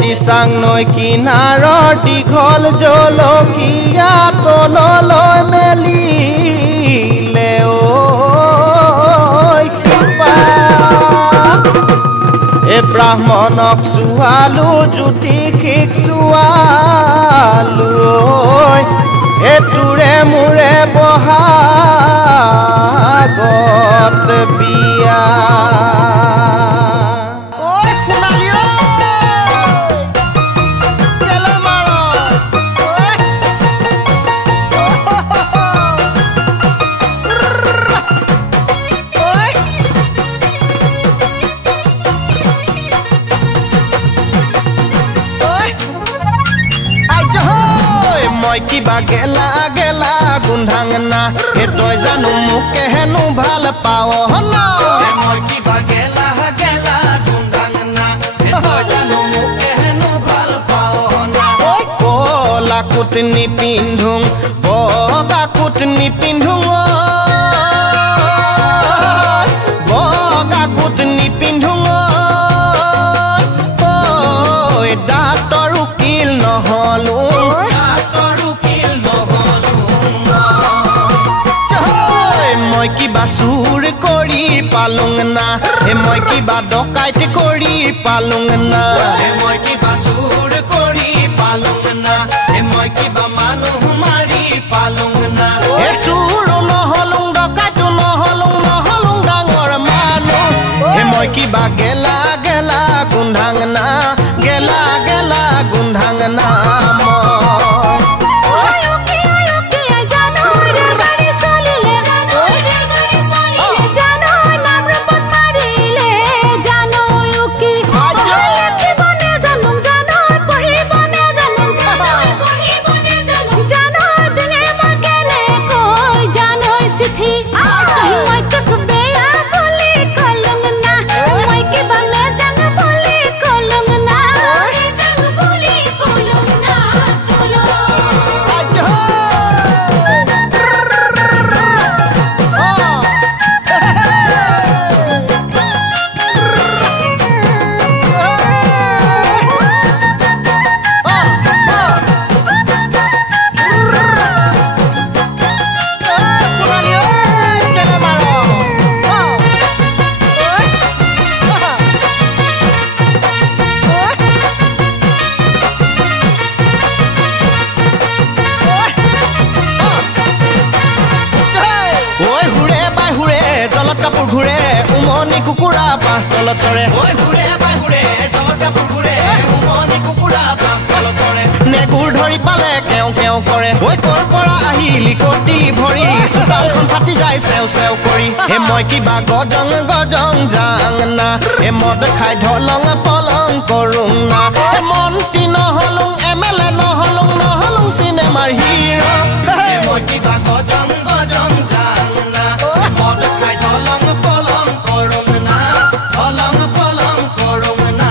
দিচাং নৈ কিনাৰৰ দীঘল জলকীয়া তললৈ মেলিলে এ ব্ৰাহ্মণক চুৱালো জ্যোতিষিক চুৱালো এ তোৰে মোৰে বহাগত বিয়া কিবা গেলা গেলা গুন্ধাংনা হে তই জানো মোকে হেনো ভাল পাৱ না মই কিবা গেলা গেলা গুন্ধাংনা হে তই জানো মোকে হেনো ভাল পাৱ না কলা কোট নিপিন্ধুং বগা কোট নিপিন্ধুং বগা কোট নিপিন্ধুং ডাক্তৰ উকিল নহলো মই কিবা চুৰ কৰি পালুং না হে মই কিবা ডকাইত কৰি পালুং না হে মই কিবা চুৰ কৰি পালুং না হে মই কিবা মানুহ মাৰি পালুং না হে চুৰ নহলুং ডকাইত নহলুং ডাঙৰ মানুহ হে মই কিবা গেলা গেলা গুন্ধাং না গেলা গেলা গুন্ধাং না কাপোৰ ঘূৰে উমনি কুকুৰা পাহ তলত চৰে ঐ ঘূৰে বাই ঘূৰে জলত কাপোৰ ঘূৰে উমনি কুকুৰা পাহ তলত চৰে নেগুৰ ধৰি পালে কেও কেও কৰে ঐ কৰ পৰা আহিলি কটি ভৰি চোতালখন ফাটি যায় চেও চেও কৰি হে মই কিবা গজং গজং যাং না হে মদ খাই ঢলং পলং কৰোং না হে মন্ত্ৰী নহলুং এমএলএ নহলুং চিনেমাৰ হিৰো হে মই কিবা গজং গজং যাং না মদ খাই ঢলং পলং কৰোং না ঢলং পলং কৰোং না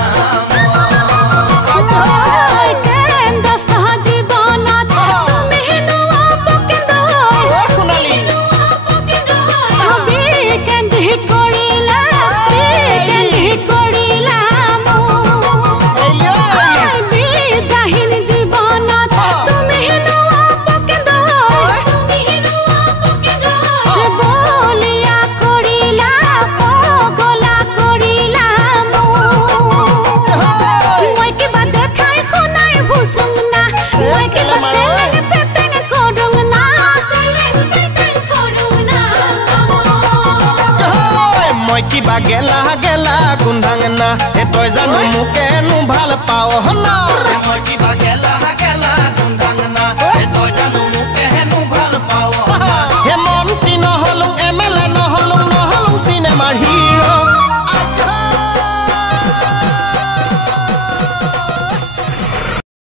কিবা গেলা গেলা গুন্ধাং না হে তই জানো মোকে নো ভাল পাৱ না মই কিবা